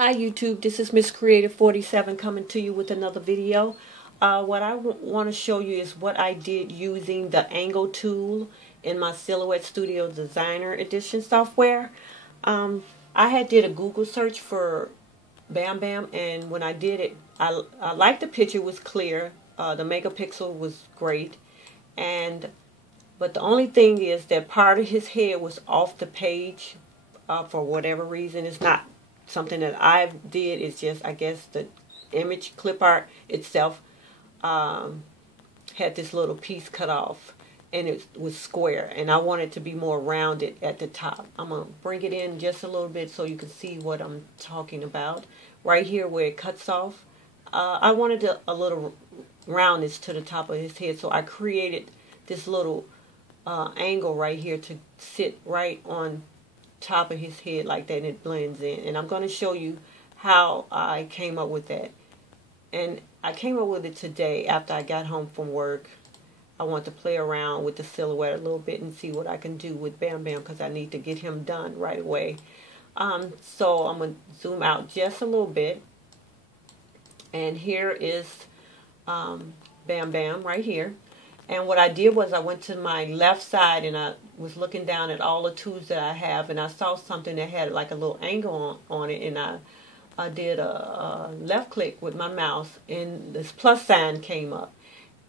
Hi YouTube, this is Miss Creative 47 coming to you with another video. What I want to show you is what I did using the angle tool in my Silhouette Studio Designer Edition software. I had did a Google search for Bam Bam, and when I did it, I liked the picture. Was clear. The megapixel was great, but the only thing is that part of his head was off the page for whatever reason. It's not something that I did. It's just, I guess, the image clip art itself had this little piece cut off, and it was square, and I want it to be more rounded at the top. I'm going to bring it in just a little bit so you can see what I'm talking about. Right here where it cuts off, I wanted a little roundness to the top of his head, so I created this little angle right here to sit right on top of his head like that, and it blends in. And I'm going to show you how I came up with that. And I came up with it today after I got home from work. I want to play around with the silhouette a little bit and see what I can do with Bam Bam, because I need to get him done right away. So I'm going to zoom out just a little bit, and here is Bam Bam right here. And what I did was I went to my left side, and I was looking down at all the tools that I have, and I saw something that had like a little angle on it, and I did a left click with my mouse, and this plus sign came up.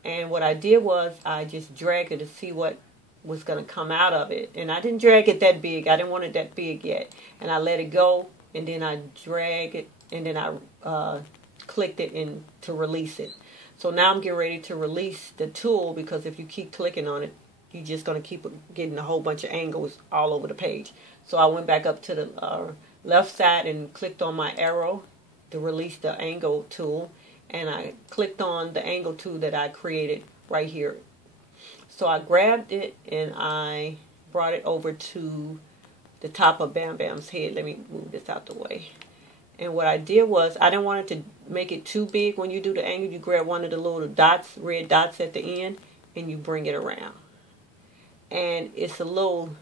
And what I did was I just dragged it to see what was going to come out of it. And I didn't drag it that big. I didn't want it that big yet. And I let it go, and then I drag it, and then I clicked it in to release it. So now I'm getting ready to release the tool, because if you keep clicking on it, you're just going to keep getting a whole bunch of angles all over the page. So I went back up to the left side and clicked on my arrow to release the angle tool. And I clicked on the angle tool that I created right here. So I grabbed it and I brought it over to the top of Bam Bam's head. Let me move this out the way. And what I did was, I didn't want it to make it too big. When you do the angle, you grab one of the little dots, red dots at the end, and you bring it around. And it's a little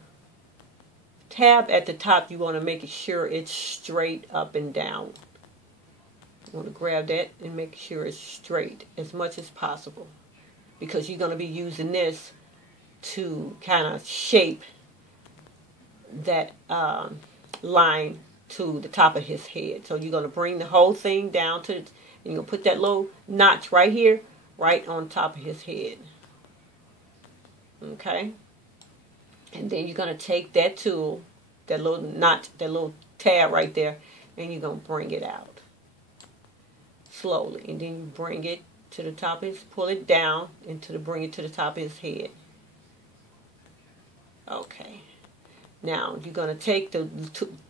tab at the top. You want to make sure it's straight up and down. You want to grab that and make sure it's straight as much as possible, because you're going to be using this to kind of shape that line to the top of his head. So you're going to bring the whole thing down to, and you're going to put that little notch right here, right on top of his head. Okay? And then you're going to take that tool, that little notch, that little tab right there, and you're going to bring it out slowly. And then you bring it to the top of his, pull it down, and bring it to the top of his head. Okay. Now you're going to take the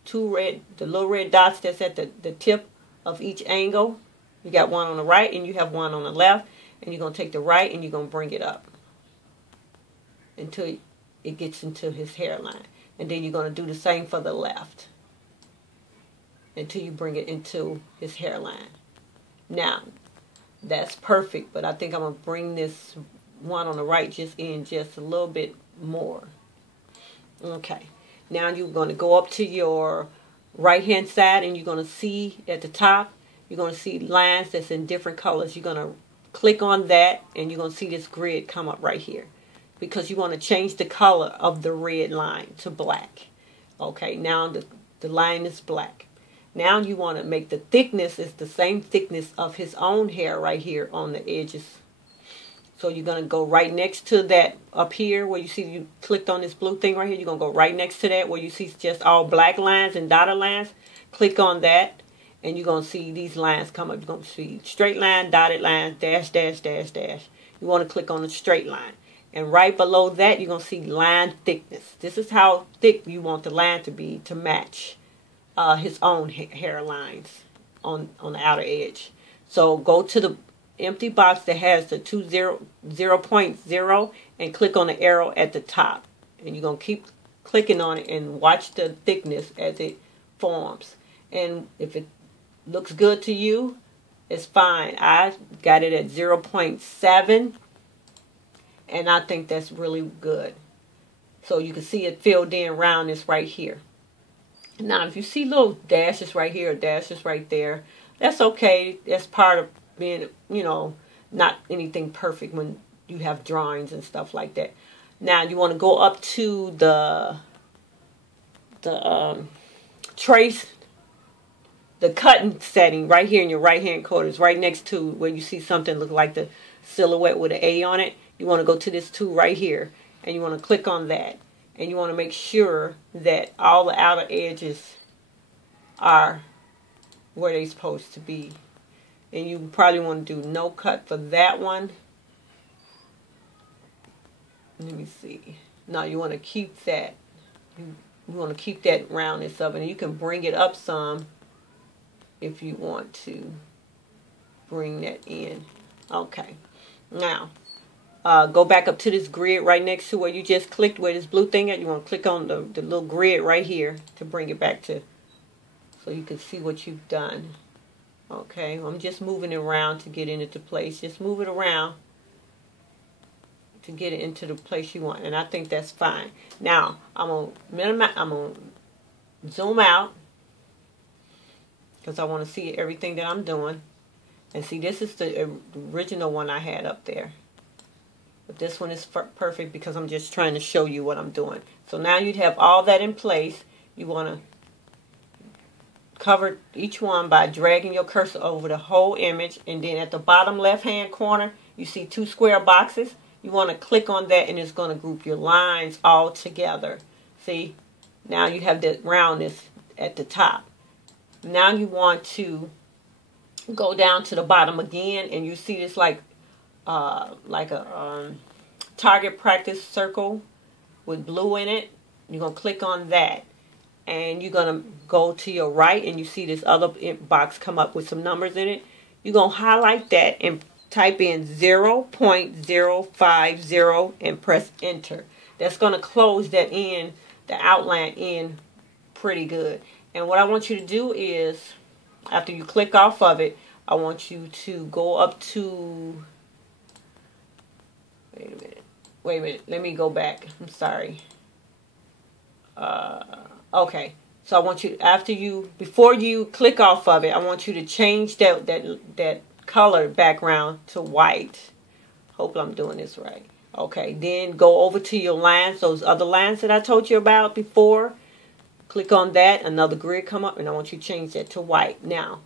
little red dots that's at the tip of each angle. You got one on the right and you have one on the left, and you're going to take the right and you're going to bring it up until it gets into his hairline. And then you're going to do the same for the left until you bring it into his hairline. Now, that's perfect, but I think I'm going to bring this one on the right just a little bit more. Okay. Now you're going to go up to your right hand side, and you're going to see at the top, you're going to see lines that's in different colors. You're going to click on that, and you're going to see this grid come up right here, because you want to change the color of the red line to black. Okay, now the line is black. Now you want to make the thickness is the same thickness of his own hair right here on the edges. So you're going to go right next to that up here where you see you clicked on this blue thing right here. You're going to go right next to that where you see just all black lines and dotted lines. Click on that, and you're going to see these lines come up. You're going to see straight line, dotted line, dash, dash, dash, dash. You want to click on the straight line. And right below that, you're going to see line thickness. This is how thick you want the line to be to match his own hair lines on the outer edge. So go to the empty box that has the 0.0 and click on the arrow at the top, and you're going to keep clicking on it and watch the thickness as it forms. And if it looks good to you, it's fine. I got it at 0.7, and I think that's really good. So you can see it filled in roundness right here. Now, if you see little dashes right here or dashes right there, that's okay. That's part of being, you know, not anything perfect when you have drawings and stuff like that. Now, you want to go up to the trace, the cutting setting right here in your right hand corner. It's right next to where you see something look like the silhouette with an A on it. You want to go to this tool right here, and you want to click on that. And you want to make sure that all the outer edges are where they're supposed to be. And you probably want to do no cut for that one. Let me see. No, you want to keep that. You want to keep that roundness of it. And you can bring it up some if you want to bring that in. Okay. Now, go back up to this grid right next to where you just clicked, where this blue thing at. You want to click on the little grid right here to bring it back to, so you can see what you've done. Okay, I'm just moving it around to get it into place. Just move it around to get it into the place you want, and I think that's fine. Now, I'm gonna zoom out because I want to see everything that I'm doing. And see, this is the original one I had up there. But this one is perfect because I'm just trying to show you what I'm doing. So now you'd have all that in place. You want to cover each one by dragging your cursor over the whole image. And then at the bottom left-hand corner, you see 2 square boxes. You want to click on that, and it's going to group your lines all together. See? Now you have that roundness at the top. Now you want to go down to the bottom again, and you see this like a target practice circle with blue in it. You're going to click on that, and you're going to go to your right, and you see this other box come up with some numbers in it. You're going to highlight that and type in 0.050 and press enter. That's going to close that in, the outline in pretty good. And what I want you to do is, after you click off of it, I want you to go up to, wait a minute, let me go back, I'm sorry. Okay, so I want you, before you click off of it, I want you to change that color background to white. Hope I'm doing this right. Okay, then go over to your lines, those other lines that I told you about before. Click on that, another grid come up, and I want you to change that to white. Now,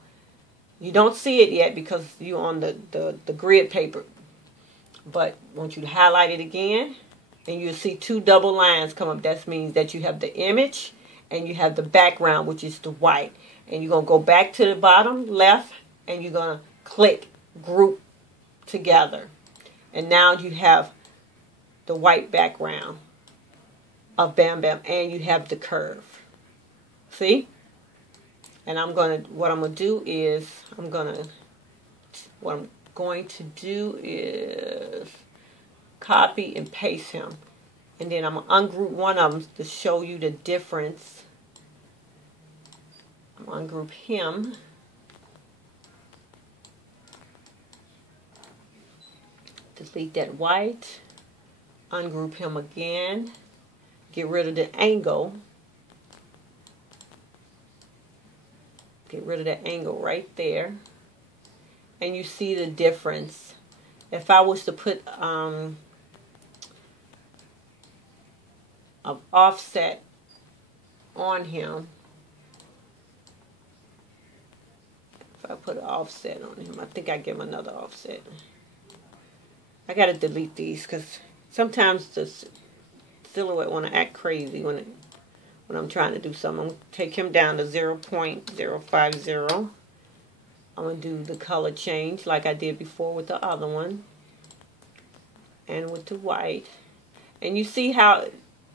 you don't see it yet because you're on the grid paper. But I want you to highlight it again, and you'll see 2 double lines come up. That means that you have the image and you have the background, which is the white. And you're going to go back to the bottom left, and you're going to click group together. And now you have the white background of Bam Bam, and you have the curve. See? And what I'm going to do is copy and paste him. And then I'm going to ungroup one of them to show you the difference. I'm going to ungroup him. Delete that white. Ungroup him again. Get rid of the angle. Get rid of that angle right there. And you see the difference. If I was to put an offset on him, if I put an offset on him, I think I give him another offset. I gotta delete these because sometimes the silhouette want to act crazy when I'm trying to do something. I'm going to take him down to 0.050. I'm going to do the color change like I did before with the other one. And with the white. And you see how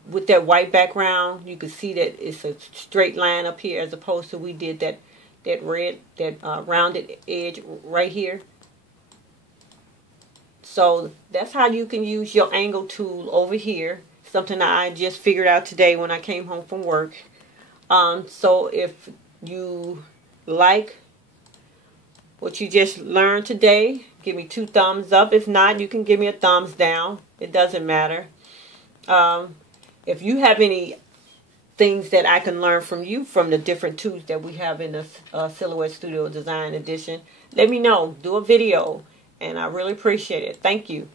with that white background, you can see that it's a straight line up here as opposed to we did that red, rounded edge right here. So that's how you can use your angle tool over here. Something I just figured out today when I came home from work. So if you like what you just learned today, give me 2 thumbs up. If not, you can give me a thumbs down. It doesn't matter. If you have any things that I can learn from you from the different tools that we have in the Silhouette Studio Design Edition, let me know. Do a video, and I really appreciate it. Thank you.